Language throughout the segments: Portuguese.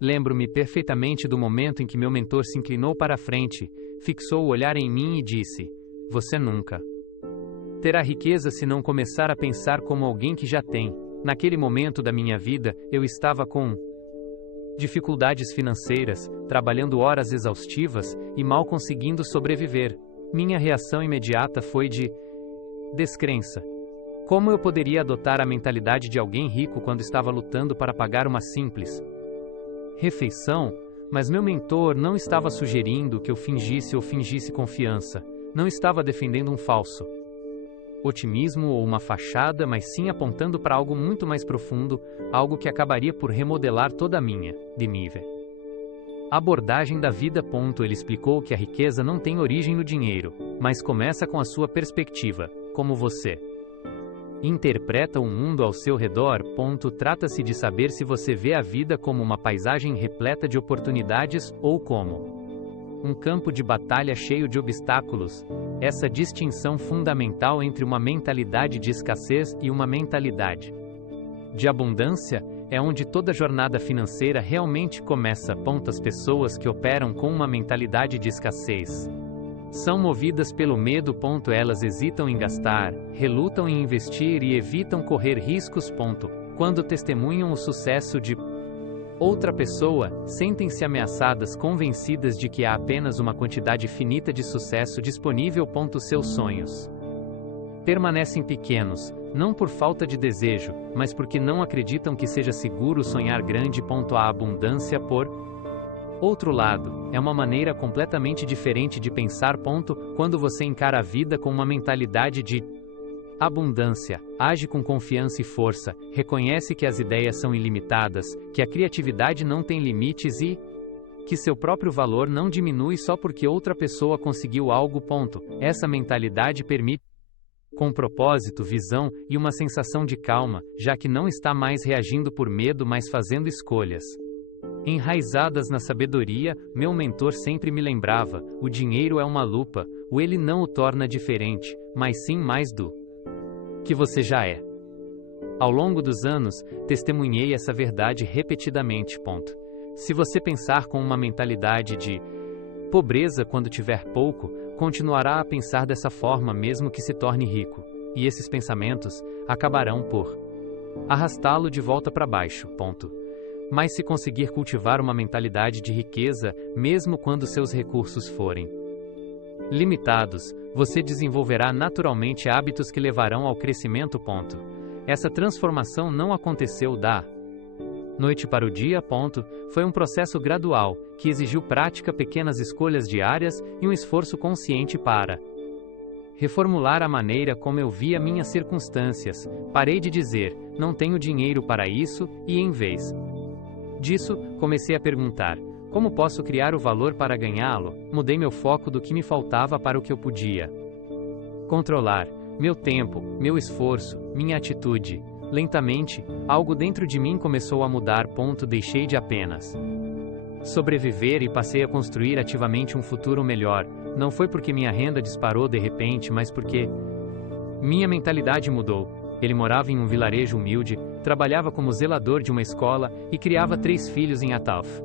Lembro-me perfeitamente do momento em que meu mentor se inclinou para a frente, fixou o olhar em mim e disse: "Você nunca terá riqueza se não começar a pensar como alguém que já tem." Naquele momento da minha vida, eu estava com dificuldades financeiras, trabalhando horas exaustivas e mal conseguindo sobreviver. Minha reação imediata foi de descrença. Como eu poderia adotar a mentalidade de alguém rico quando estava lutando para pagar uma simples refeição? Mas meu mentor não estava sugerindo que eu fingisse confiança. Não estava defendendo um falso otimismo ou uma fachada, mas sim apontando para algo muito mais profundo, algo que acabaria por remodelar toda a minha abordagem da vida. Ele explicou que a riqueza não tem origem no dinheiro, mas começa com a sua perspectiva, como você interpreta o mundo ao seu redor. Trata-se de saber se você vê a vida como uma paisagem repleta de oportunidades ou como um campo de batalha cheio de obstáculos. Essa distinção fundamental entre uma mentalidade de escassez e uma mentalidade de abundância é onde toda jornada financeira realmente começa. As pessoas que operam com uma mentalidade de escassez são movidas pelo medo. Elas hesitam em gastar, relutam em investir e evitam correr riscos. Quando testemunham o sucesso de outra pessoa, sentem-se ameaçadas, convencidas de que há apenas uma quantidade finita de sucesso disponível. Seus sonhos permanecem pequenos, não por falta de desejo, mas porque não acreditam que seja seguro sonhar grande. A abundância, por outro lado, é uma maneira completamente diferente de pensar. Quando você encara a vida com uma mentalidade de abundância, age com confiança e força, reconhece que as ideias são ilimitadas, que a criatividade não tem limites e que seu próprio valor não diminui só porque outra pessoa conseguiu algo. Essa mentalidade permite com propósito, visão e uma sensação de calma, já que não está mais reagindo por medo, mas fazendo escolhas enraizadas na sabedoria. Meu mentor sempre me lembrava: o dinheiro é uma lupa, ele não o torna diferente, mas sim mais do que você já é. Ao longo dos anos, testemunhei essa verdade repetidamente. Se você pensar com uma mentalidade de pobreza quando tiver pouco, continuará a pensar dessa forma mesmo que se torne rico, e esses pensamentos acabarão por arrastá-lo de volta para baixo. Mas se conseguir cultivar uma mentalidade de riqueza, mesmo quando seus recursos forem limitados, você desenvolverá naturalmente hábitos que levarão ao crescimento. Essa transformação não aconteceu da noite para o dia. Foi um processo gradual, que exigiu prática, pequenas escolhas diárias e um esforço consciente para reformular a maneira como eu via minhas circunstâncias. Parei de dizer: não tenho dinheiro para isso, e em vez disso, comecei a perguntar: como posso criar o valor para ganhá-lo? Mudei meu foco do que me faltava para o que eu podia controlar: meu tempo, meu esforço, minha atitude. Lentamente, algo dentro de mim começou a mudar. Deixei de apenas sobreviver e passei a construir ativamente um futuro melhor. Não foi porque minha renda disparou de repente, mas porque minha mentalidade mudou. Ele morava em um vilarejo humilde, trabalhava como zelador de uma escola e criava 3 filhos em Atalf.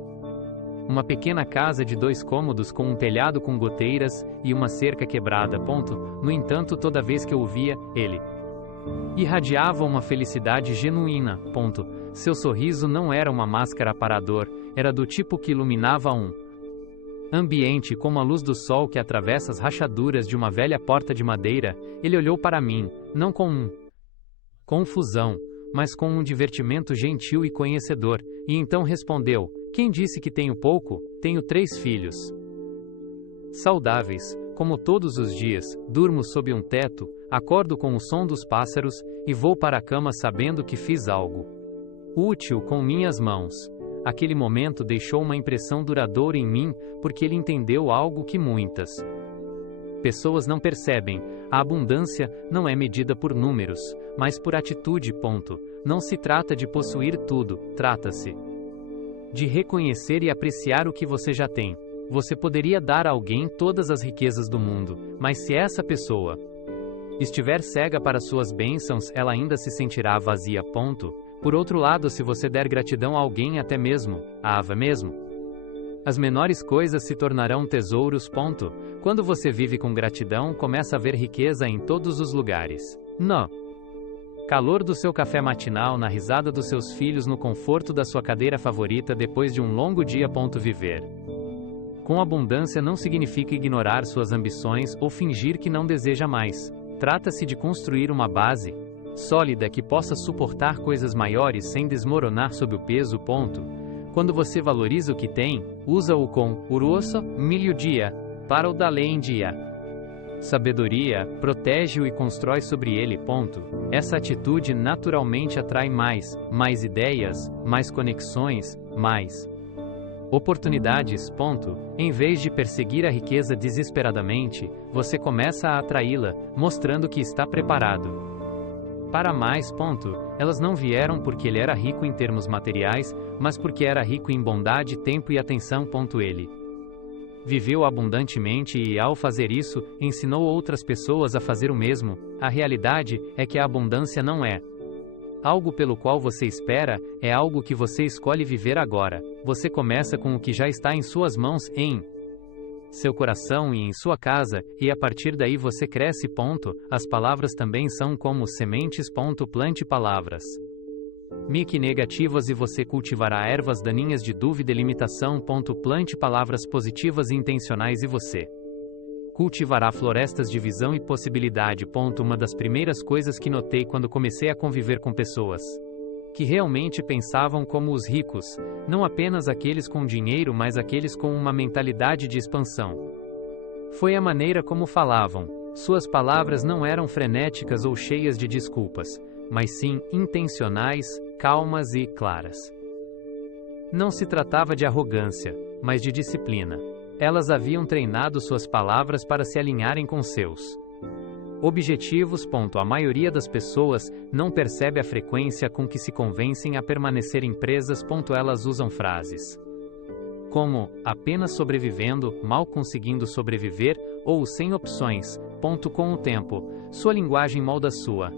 Uma pequena casa de 2 cômodos com um telhado com goteiras e uma cerca quebrada. No entanto, toda vez que eu o via, ele irradiava uma felicidade genuína. Seu sorriso não era uma máscara aparador, era do tipo que iluminava um ambiente como a luz do sol que atravessa as rachaduras de uma velha porta de madeira. Ele olhou para mim, não com confusão, mas com um divertimento gentil e conhecedor, e então respondeu: quem disse que tenho pouco? Tenho 3 filhos saudáveis, como todos os dias, durmo sob um teto, acordo com o som dos pássaros, e vou para a cama sabendo que fiz algo útil com minhas mãos. Aquele momento deixou uma impressão duradoura em mim, porque ele entendeu algo que muitas pessoas não percebem: a abundância não é medida por números, mas por atitude. Não se trata de possuir tudo, trata-se de reconhecer e apreciar o que você já tem. Você poderia dar a alguém todas as riquezas do mundo, mas se essa pessoa estiver cega para suas bênçãos, ela ainda se sentirá vazia. Por outro lado, se você der gratidão a alguém, até mesmo a Ava mesmo, as menores coisas se tornarão tesouros. Quando você vive com gratidão, começa a ver riqueza em todos os lugares. No calor do seu café matinal, na risada dos seus filhos, no conforto da sua cadeira favorita depois de um longo dia. Viver com abundância não significa ignorar suas ambições ou fingir que não deseja mais. Trata-se de construir uma base sólida que possa suportar coisas maiores sem desmoronar sob o peso. Quando você valoriza o que tem, usa-o com uruoso, milho-dia, para o dalé em dia. Sabedoria, protege-o e constrói sobre ele. Essa atitude naturalmente atrai mais ideias, mais conexões, mais oportunidades. Em vez de perseguir a riqueza desesperadamente, você começa a atraí-la, mostrando que está preparado para mais. Elas não vieram porque ele era rico em termos materiais, mas porque era rico em bondade, tempo e atenção. Ele viveu abundantemente e, ao fazer isso, ensinou outras pessoas a fazer o mesmo. A realidade é que a abundância não é algo pelo qual você espera, é algo que você escolhe viver agora. Você começa com o que já está em suas mãos, em seu coração e em sua casa, e a partir daí você cresce. As palavras também são como sementes. Plante palavras negativas e você cultivará ervas daninhas de dúvida e limitação. Plante palavras positivas e intencionais e você cultivará florestas de visão e possibilidade. Uma das primeiras coisas que notei quando comecei a conviver com pessoas que realmente pensavam como os ricos, não apenas aqueles com dinheiro, mas aqueles com uma mentalidade de expansão, foi a maneira como falavam. Suas palavras não eram frenéticas ou cheias de desculpas, mas sim intencionais, calmas e claras. Não se tratava de arrogância, mas de disciplina. Elas haviam treinado suas palavras para se alinharem com seus objetivos. A maioria das pessoas não percebe a frequência com que se convencem a permanecerem presas. Elas usam frases como apenas sobrevivendo, mal conseguindo sobreviver, ou sem opções. Com o tempo, sua linguagem molda sua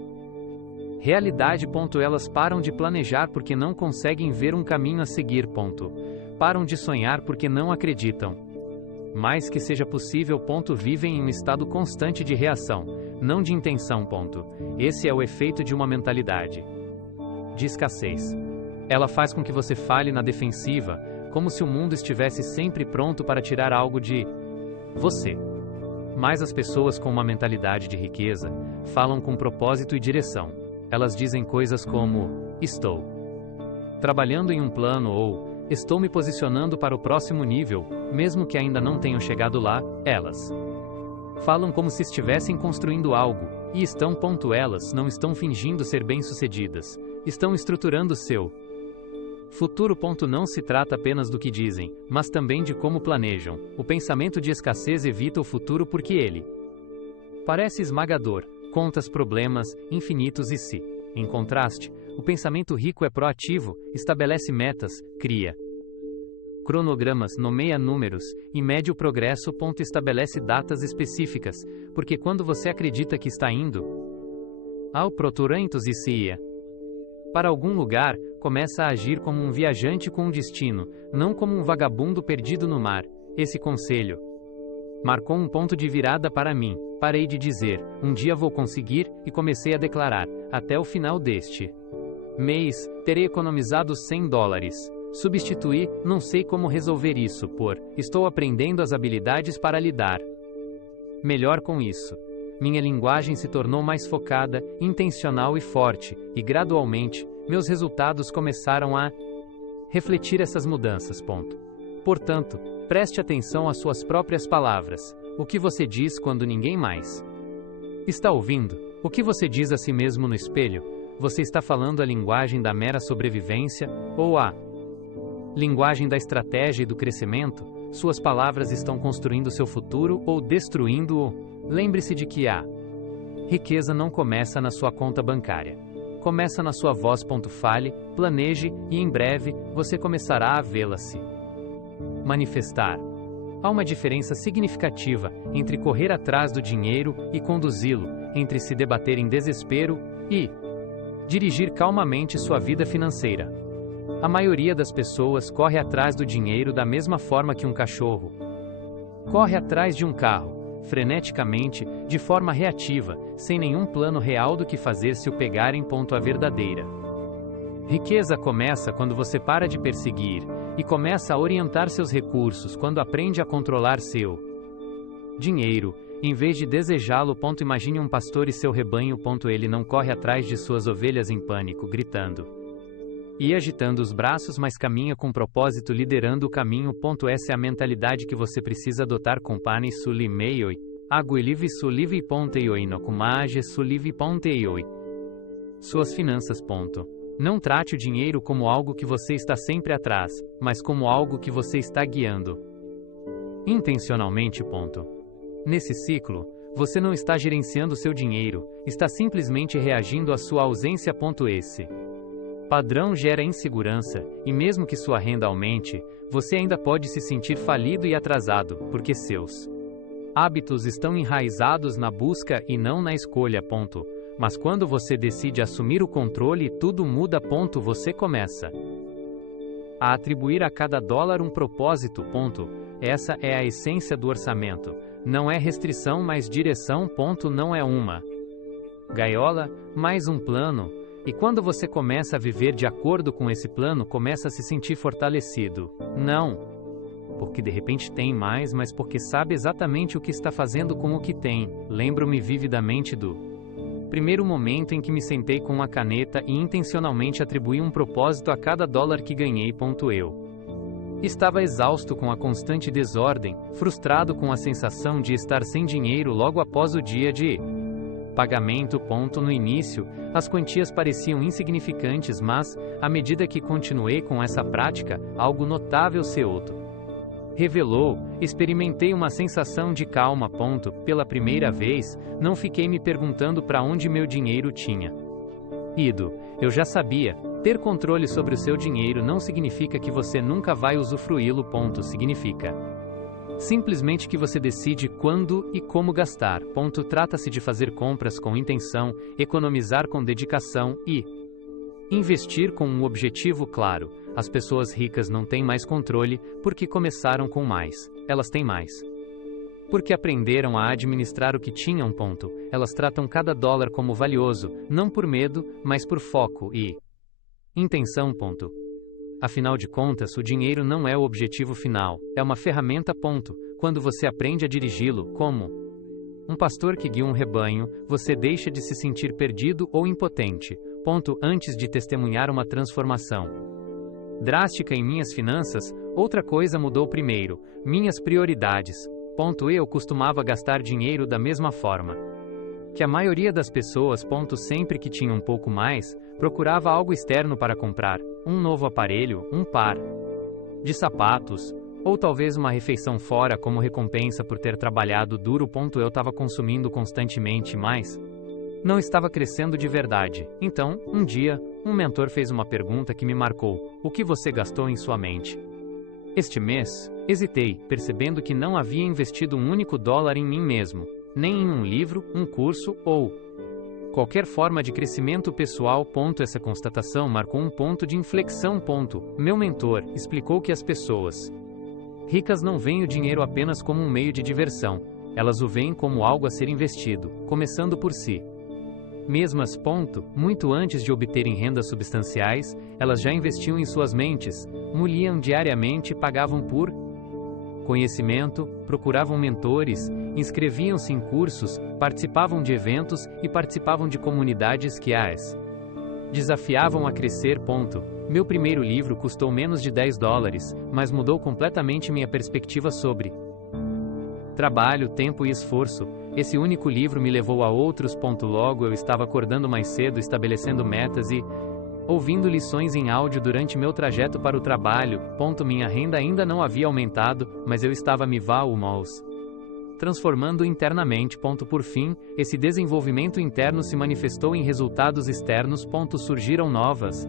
realidade. Elas param de planejar porque não conseguem ver um caminho a seguir. Param de sonhar porque não acreditam mais que seja possível. Vivem em um estado constante de reação, não de intenção. Esse é o efeito de uma mentalidade de escassez. Ela faz com que você fale na defensiva, como se o mundo estivesse sempre pronto para tirar algo de você. Mas as pessoas com uma mentalidade de riqueza falam com propósito e direção. Elas dizem coisas como: estou trabalhando em um plano, ou estou me posicionando para o próximo nível, mesmo que ainda não tenham chegado lá. Elas falam como se estivessem construindo algo, e estão. Elas não estão fingindo ser bem-sucedidas, estão estruturando seu futuro. Não se trata apenas do que dizem, mas também de como planejam. O pensamento de escassez evita o futuro porque ele parece esmagador, contas problemas infinitos e se, em contraste, o pensamento rico é proativo, estabelece metas, cria cronogramas, nomeia números e mede o progresso. Estabelece datas específicas, porque quando você acredita que está indo ao proturentos e se ia para algum lugar, começa a agir como um viajante com um destino, não como um vagabundo perdido no mar. Esse conselho marcou um ponto de virada para mim. Parei de dizer, um dia vou conseguir, e comecei a declarar, até o final deste mês, terei economizado $100. Substituí, não sei como resolver isso, por, estou aprendendo as habilidades para lidar melhor com isso. Minha linguagem se tornou mais focada, intencional e forte, e gradualmente, meus resultados começaram a refletir essas mudanças. Portanto, preste atenção às suas próprias palavras. O que você diz quando ninguém mais está ouvindo? O que você diz a si mesmo no espelho? Você está falando a linguagem da mera sobrevivência, ou a linguagem da estratégia e do crescimento? Suas palavras estão construindo seu futuro ou destruindo-o? Lembre-se de que a riqueza não começa na sua conta bancária. Começa na sua voz. Fale, planeje, e em breve, você começará a vê-la se manifestar. Há uma diferença significativa entre correr atrás do dinheiro e conduzi-lo, entre se debater em desespero e Dirigir calmamente sua vida financeira. A maioria das pessoas corre atrás do dinheiro da mesma forma que um cachorro corre atrás de um carro, freneticamente, de forma reativa, sem nenhum plano real do que fazer se o pegarem. A verdadeira riqueza começa quando você para de perseguir e começa a orientar seus recursos, quando aprende a controlar seu dinheiro, em vez de desejá-lo. Imagine um pastor e seu rebanho. Ele não corre atrás de suas ovelhas em pânico, gritando e agitando os braços, mas caminha com propósito, liderando o caminho. Essa é a mentalidade que você precisa adotar. Compane suli meioi, aguilive sulive inokumage sulive. Suas finanças. Não trate o dinheiro como algo que você está sempre atrás, mas como algo que você está guiando intencionalmente. Nesse ciclo, você não está gerenciando seu dinheiro, está simplesmente reagindo à sua ausência. Esse padrão gera insegurança, e mesmo que sua renda aumente, você ainda pode se sentir falido e atrasado, porque seus hábitos estão enraizados na busca e não na escolha. Mas quando você decide assumir o controle, tudo muda. Você começa a atribuir a cada dólar um propósito. Essa é a essência do orçamento. Não é restrição, mas direção. Não é uma gaiola, mas um plano. E quando você começa a viver de acordo com esse plano, começa a se sentir fortalecido. Não porque de repente tem mais, mas porque sabe exatamente o que está fazendo com o que tem. Lembro-me vividamente do primeiro momento em que me sentei com uma caneta e intencionalmente atribuí um propósito a cada dólar que ganhei. Eu estava exausto com a constante desordem, frustrado com a sensação de estar sem dinheiro logo após o dia de pagamento. No início, as quantias pareciam insignificantes, mas, à medida que continuei com essa prática, algo notável se revelou. Experimentei uma sensação de calma. Pela primeira vez, não fiquei me perguntando para onde meu dinheiro tinha ido. Eu já sabia. Ter controle sobre o seu dinheiro não significa que você nunca vai usufruí-lo. Significa simplesmente que você decide quando e como gastar. Trata-se de fazer compras com intenção, economizar com dedicação e investir com um objetivo claro. As pessoas ricas não têm mais controle porque começaram com mais. Elas têm mais porque aprenderam a administrar o que tinham. Elas tratam cada dólar como valioso, não por medo, mas por foco e intenção. Afinal de contas, o dinheiro não é o objetivo final, é uma ferramenta. Quando você aprende a dirigi-lo como um pastor que guia um rebanho, você deixa de se sentir perdido ou impotente. Antes de testemunhar uma transformação drástica em minhas finanças, outra coisa mudou primeiro: minhas prioridades. Eu costumava gastar dinheiro da mesma forma que a maioria das pessoas. Sempre que tinha um pouco mais, procurava algo externo para comprar, um novo aparelho, um par de sapatos, ou talvez uma refeição fora como recompensa por ter trabalhado duro. Eu estava consumindo constantemente, mas não estava crescendo de verdade. Então, um dia, um mentor fez uma pergunta que me marcou: o que você gastou em sua mente este mês? Hesitei, percebendo que não havia investido um único dólar em mim mesmo, nem em um livro, um curso ou qualquer forma de crescimento pessoal. Essa constatação marcou um ponto de inflexão. Meu mentor explicou que as pessoas ricas não veem o dinheiro apenas como um meio de diversão, elas o veem como algo a ser investido, começando por si mesmas. Muito antes de obterem rendas substanciais, elas já investiam em suas mentes, liam diariamente, pagavam por conhecimento, procuravam mentores, inscreviam-se em cursos, participavam de eventos e participavam de comunidades que as desafiavam a crescer. Meu primeiro livro custou menos de 10 dólares, mas mudou completamente minha perspectiva sobre trabalho, tempo e esforço. Esse único livro me levou a outros. Logo eu estava acordando mais cedo, estabelecendo metas e ouvindo lições em áudio durante meu trajeto para o trabalho. Minha renda ainda não havia aumentado, mas eu estava me transformando internamente. Por fim, esse desenvolvimento interno se manifestou em resultados externos. Surgiram novas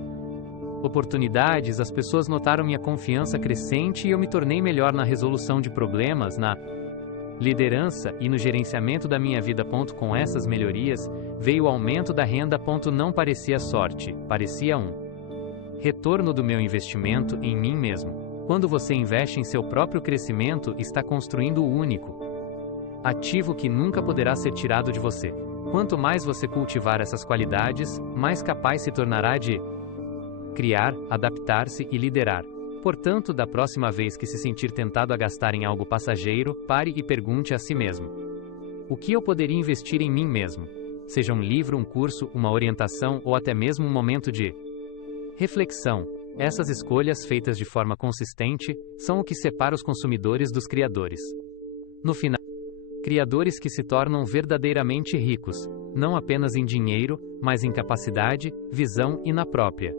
oportunidades, as pessoas notaram minha confiança crescente e eu me tornei melhor na resolução de problemas, na liderança e no gerenciamento da minha vida. Com essas melhorias, veio o aumento da renda. Não parecia sorte, parecia um retorno do meu investimento em mim mesmo. Quando você investe em seu próprio crescimento, está construindo o único ativo que nunca poderá ser tirado de você. Quanto mais você cultivar essas qualidades, mais capaz se tornará de criar, adaptar-se e liderar. Portanto, da próxima vez que se sentir tentado a gastar em algo passageiro, pare e pergunte a si mesmo: o que eu poderia investir em mim mesmo? Seja um livro, um curso, uma orientação ou até mesmo um momento de reflexão. Essas escolhas feitas de forma consistente são o que separa os consumidores dos criadores. No final, criadores que se tornam verdadeiramente ricos, não apenas em dinheiro, mas em capacidade, visão e na própria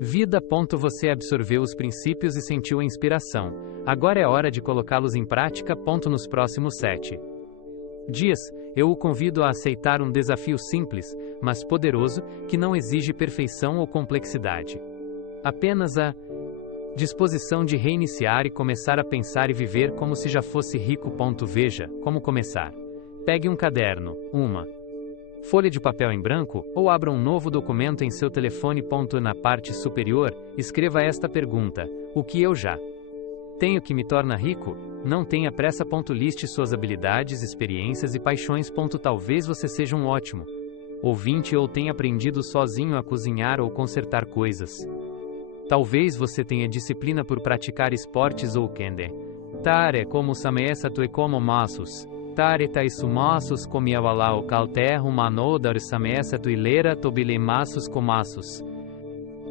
vida. Você absorveu os princípios e sentiu a inspiração. Agora é hora de colocá-los em prática. Nos próximos 7 dias, eu o convido a aceitar um desafio simples, mas poderoso, que não exige perfeição ou complexidade. Apenas a disposição de reiniciar e começar a pensar e viver como se já fosse rico. Veja como começar. Pegue um caderno, uma folha de papel em branco, ou abra um novo documento em seu telefone. Na parte superior, escreva esta pergunta: o que eu já tenho que me torna rico? Não tenha pressa. Liste suas habilidades, experiências e paixões. Talvez você seja um ótimo ouvinte ou tenha aprendido sozinho a cozinhar ou consertar coisas. Talvez você tenha disciplina por praticar esportes ou kende. Tare como samesa tu e como massos. Tare taisumassos comiawalau calterro manodar samesa tu ilera tobile massos comassos.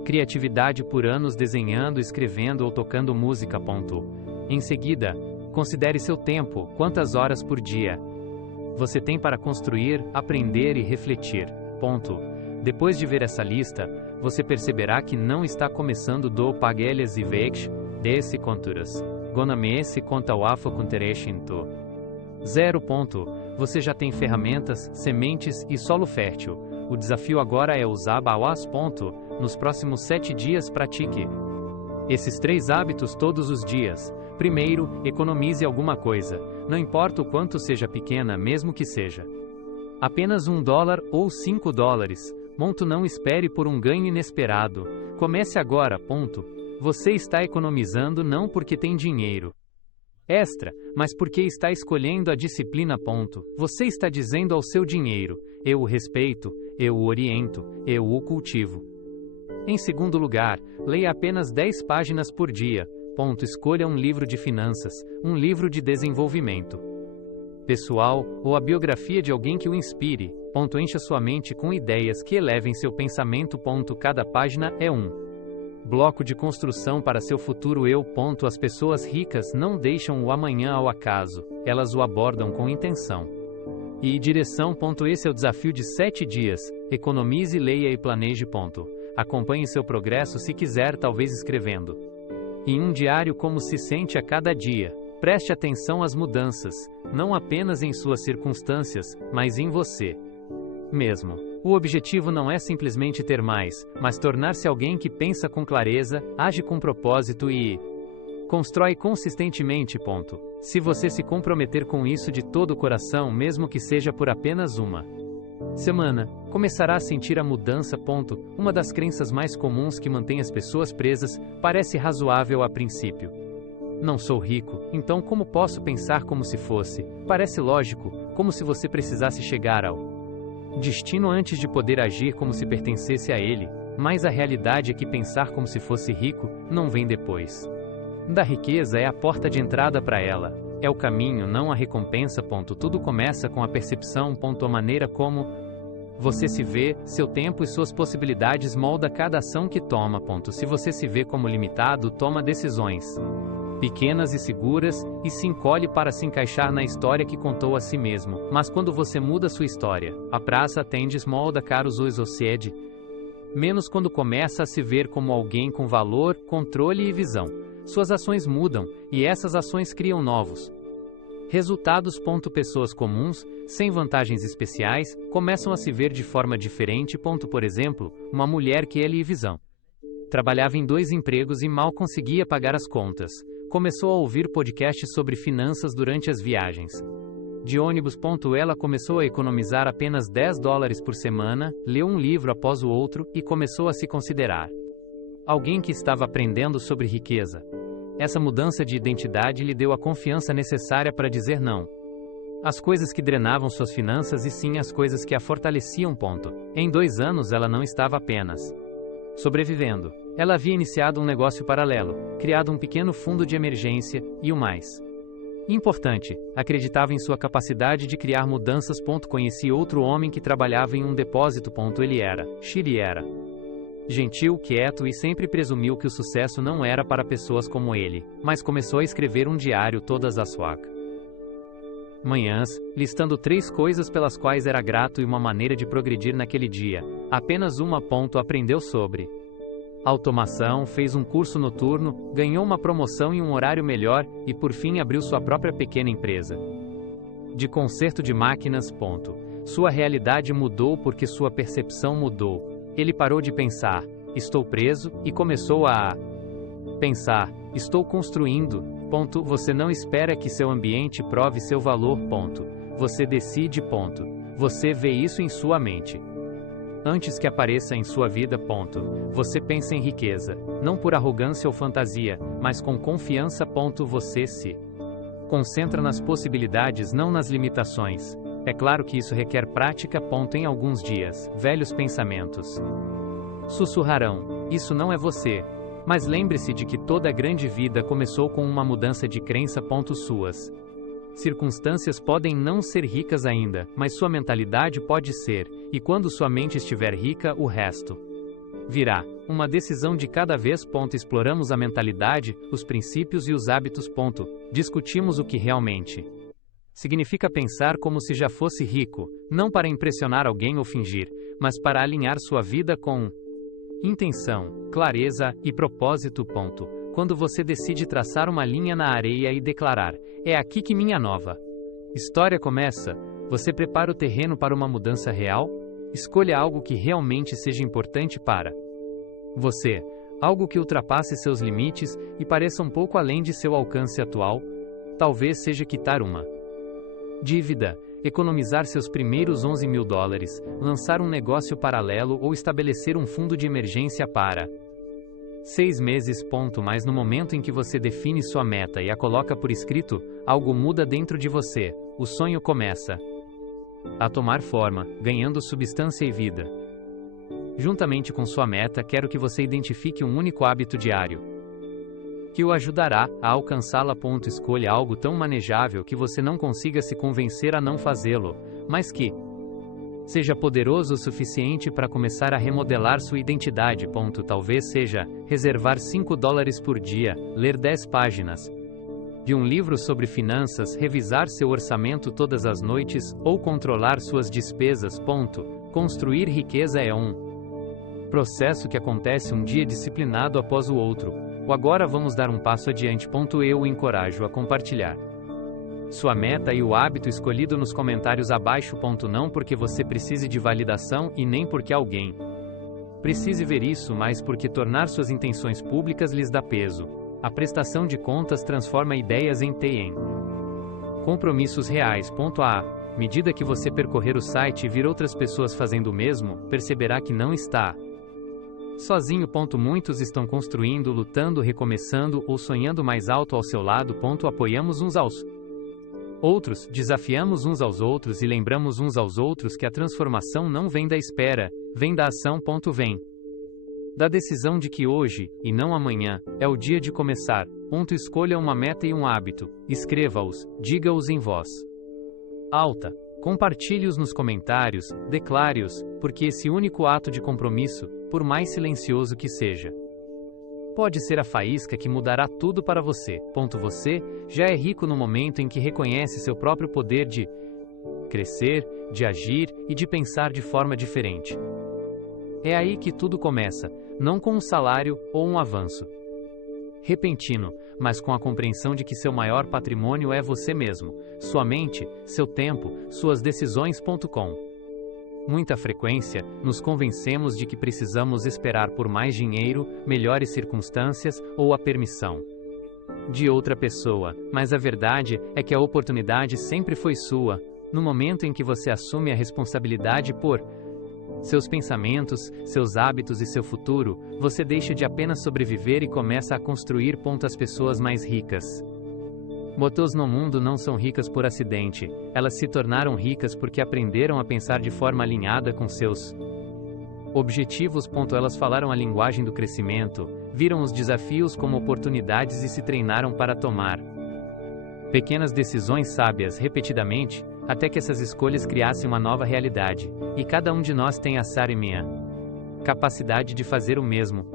Criatividade por anos desenhando, escrevendo ou tocando música. Em seguida, considere seu tempo, quantas horas por dia você tem para construir, aprender e refletir. Depois de ver essa lista, você perceberá que não está começando do pagelhas e vex, desse conturas. Gonamese conta o afa contereshinto. 0. Você já tem ferramentas, sementes e solo fértil. O desafio agora é usar bawas. Nos próximos 7 dias pratique esses 3 hábitos todos os dias. Primeiro, economize alguma coisa. Não importa o quanto seja pequena, mesmo que seja apenas $1 ou $5. Não espere por um ganho inesperado. Comece agora. Você está economizando não porque tem dinheiro extra, mas porque está escolhendo a disciplina. Você está dizendo ao seu dinheiro: eu o respeito, eu o oriento, eu o cultivo. Em segundo lugar, leia apenas 10 páginas por dia. Escolha um livro de finanças, um livro de desenvolvimento pessoal, ou a biografia de alguém que o inspire. Encha sua mente com ideias que elevem seu pensamento. Cada página é um bloco de construção para seu futuro eu. As pessoas ricas não deixam o amanhã ao acaso, elas o abordam com intenção e direção. Esse é o desafio de 7 dias. Economize, leia e planeje. Acompanhe seu progresso se quiser, talvez escrevendo em um diário como se sente a cada dia. Preste atenção às mudanças, não apenas em suas circunstâncias, mas em você mesmo. O objetivo não é simplesmente ter mais, mas tornar-se alguém que pensa com clareza, age com propósito e constrói consistentemente. Se você se comprometer com isso de todo o coração, mesmo que seja por apenas uma semana, começará a sentir a mudança. Uma das crenças mais comuns que mantém as pessoas presas parece razoável a princípio. Não sou rico, então como posso pensar como se fosse? Parece lógico, como se você precisasse chegar ao destino antes de poder agir como se pertencesse a ele, mas a realidade é que pensar como se fosse rico não vem depois da riqueza, é a porta de entrada para ela. É o caminho, não a recompensa. Tudo começa com a percepção. A maneira como você se vê, seu tempo e suas possibilidades molda cada ação que toma. Se você se vê como limitado, toma decisões pequenas e seguras, e se encolhe para se encaixar na história que contou a si mesmo. Mas quando você muda sua história, a praça tende molda caros os ocede, menos quando começa a se ver como alguém com valor, controle e visão. Suas ações mudam, e essas ações criam novos resultados. Pessoas comuns, sem vantagens especiais, começam a se ver de forma diferente. Por exemplo, uma mulher que visão trabalhava em 2 empregos e mal conseguia pagar as contas. Começou a ouvir podcasts sobre finanças durante as viagens. De ônibus. Ela começou a economizar apenas $10 por semana, leu um livro após o outro e começou a se considerar alguém que estava aprendendo sobre riqueza. Essa mudança de identidade lhe deu a confiança necessária para dizer não às coisas que drenavam suas finanças e sim às coisas que a fortaleciam. Em 2 anos ela não estava apenas sobrevivendo. Ela havia iniciado um negócio paralelo, criado um pequeno fundo de emergência e o mais importante, acreditava em sua capacidade de criar mudanças. Conheci outro homem que trabalhava em um depósito. Ele era gentil, quieto e sempre presumiu que o sucesso não era para pessoas como ele, mas começou a escrever um diário todas as manhãs, listando 3 coisas pelas quais era grato e uma maneira de progredir naquele dia. Apenas uma. Aprendeu sobre automação, fez um curso noturno, ganhou uma promoção em um horário melhor e por fim abriu sua própria pequena empresa de conserto de máquinas. Sua realidade mudou porque sua percepção mudou. Ele parou de pensar, estou preso, e começou a pensar, estou construindo. Você não espera que seu ambiente prove seu valor. Você decide. Você vê isso em sua mente antes que apareça em sua vida. Você pensa em riqueza, não por arrogância ou fantasia, mas com confiança. Você se concentra nas possibilidades, não nas limitações. É claro que isso requer prática. Em alguns dias, velhos pensamentos sussurrarão: isso não é você. Mas lembre-se de que toda grande vida começou com uma mudança de crença. Suas circunstâncias podem não ser ricas ainda, mas sua mentalidade pode ser, e quando sua mente estiver rica, o resto virá. Uma decisão de cada vez. Exploramos a mentalidade, os princípios e os hábitos. Discutimos o que realmente significa pensar como se já fosse rico, não para impressionar alguém ou fingir, mas para alinhar sua vida com intenção, clareza e propósito. Quando você decide traçar uma linha na areia e declarar: é aqui que minha nova história começa, você prepara o terreno para uma mudança real. Escolha algo que realmente seja importante para você, algo que ultrapasse seus limites e pareça um pouco além de seu alcance atual. Talvez seja quitar uma dívida, economizar seus primeiros $11.000, lançar um negócio paralelo ou estabelecer um fundo de emergência para 6 meses. Mas no momento em que você define sua meta e a coloca por escrito, algo muda dentro de você. O sonho começa a tomar forma, ganhando substância e vida. Juntamente com sua meta, quero que você identifique um único hábito diário que o ajudará a alcançá-la. Escolha algo tão manejável que você não consiga se convencer a não fazê-lo, mas que seja poderoso o suficiente para começar a remodelar sua identidade. Talvez seja reservar $5 por dia, ler 10 páginas de um livro sobre finanças, revisar seu orçamento todas as noites ou controlar suas despesas. Construir riqueza é um processo que acontece um dia disciplinado após o outro. Agora vamos dar um passo adiante. Eu o encorajo a compartilhar sua meta e o hábito escolhido nos comentários abaixo. Não porque você precise de validação e nem porque alguém precise ver isso, mas porque tornar suas intenções públicas lhes dá peso. A prestação de contas transforma ideias em compromissos reais. À medida que você percorrer o site e vir outras pessoas fazendo o mesmo, perceberá que não está sozinho. Muitos estão construindo, lutando, recomeçando ou sonhando mais alto ao seu lado. Apoiamos uns aos outros, desafiamos uns aos outros e lembramos uns aos outros que a transformação não vem da espera, vem da ação. Vem da decisão de que hoje, e não amanhã, é o dia de começar. Escolha uma meta e um hábito, escreva-os, diga-os em voz alta, compartilhe-os nos comentários, declare-os, porque esse único ato de compromisso, por mais silencioso que seja, pode ser a faísca que mudará tudo para você. Você já é rico no momento em que reconhece seu próprio poder de crescer, de agir e de pensar de forma diferente. É aí que tudo começa, não com um salário ou um avanço repentino, mas com a compreensão de que seu maior patrimônio é você mesmo, sua mente, seu tempo, suas decisões. Com muita frequência, nos convencemos de que precisamos esperar por mais dinheiro, melhores circunstâncias ou a permissão de outra pessoa, mas a verdade é que a oportunidade sempre foi sua, no momento em que você assume a responsabilidade por seus pensamentos, seus hábitos e seu futuro, você deixa de apenas sobreviver e começa a construir. As pessoas mais ricas botas no mundo não são ricas por acidente, elas se tornaram ricas porque aprenderam a pensar de forma alinhada com seus objetivos. Elas falaram a linguagem do crescimento, viram os desafios como oportunidades e se treinaram para tomar pequenas decisões sábias repetidamente, até que essas escolhas criassem uma nova realidade, e cada um de nós tem a Sara e minha capacidade de fazer o mesmo.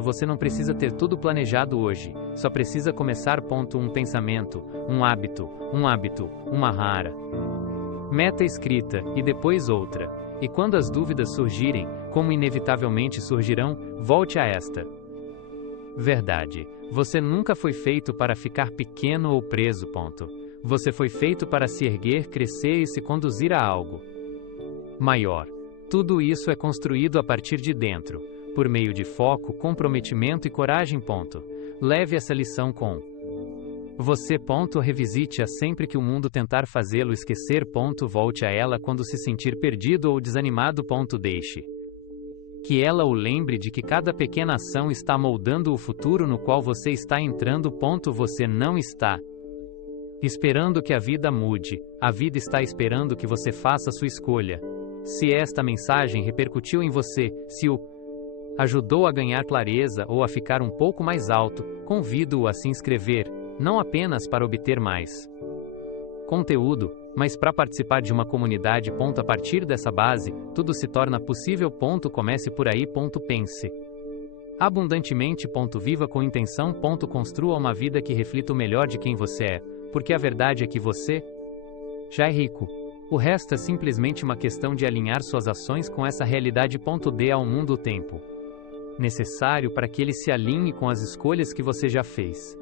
Você não precisa ter tudo planejado hoje, só precisa começar. Um pensamento, um hábito, uma rara meta escrita, e depois outra. E quando as dúvidas surgirem, como inevitavelmente surgirão, volte a esta verdade. Você nunca foi feito para ficar pequeno ou preso. Você foi feito para se erguer, crescer e se conduzir a algo maior. Tudo isso é construído a partir de dentro, por meio de foco, comprometimento e coragem. Leve essa lição com você. Revisite-a sempre que o mundo tentar fazê-lo esquecer. Volte a ela quando se sentir perdido ou desanimado. Deixe que ela o lembre de que cada pequena ação está moldando o futuro no qual você está entrando. Você não está esperando que a vida mude, a vida está esperando que você faça sua escolha. Se esta mensagem repercutiu em você, se o ajudou a ganhar clareza ou a ficar um pouco mais alto, convido-o a se inscrever, não apenas para obter mais conteúdo, mas para participar de uma comunidade. A partir dessa base, tudo se torna possível. Comece por aí. Pense abundantemente. Viva com intenção. Construa uma vida que reflita o melhor de quem você é, porque a verdade é que você já é rico. O resto é simplesmente uma questão de alinhar suas ações com essa realidade. Dê ao mundo o tempo necessário para que ele se alinhe com as escolhas que você já fez.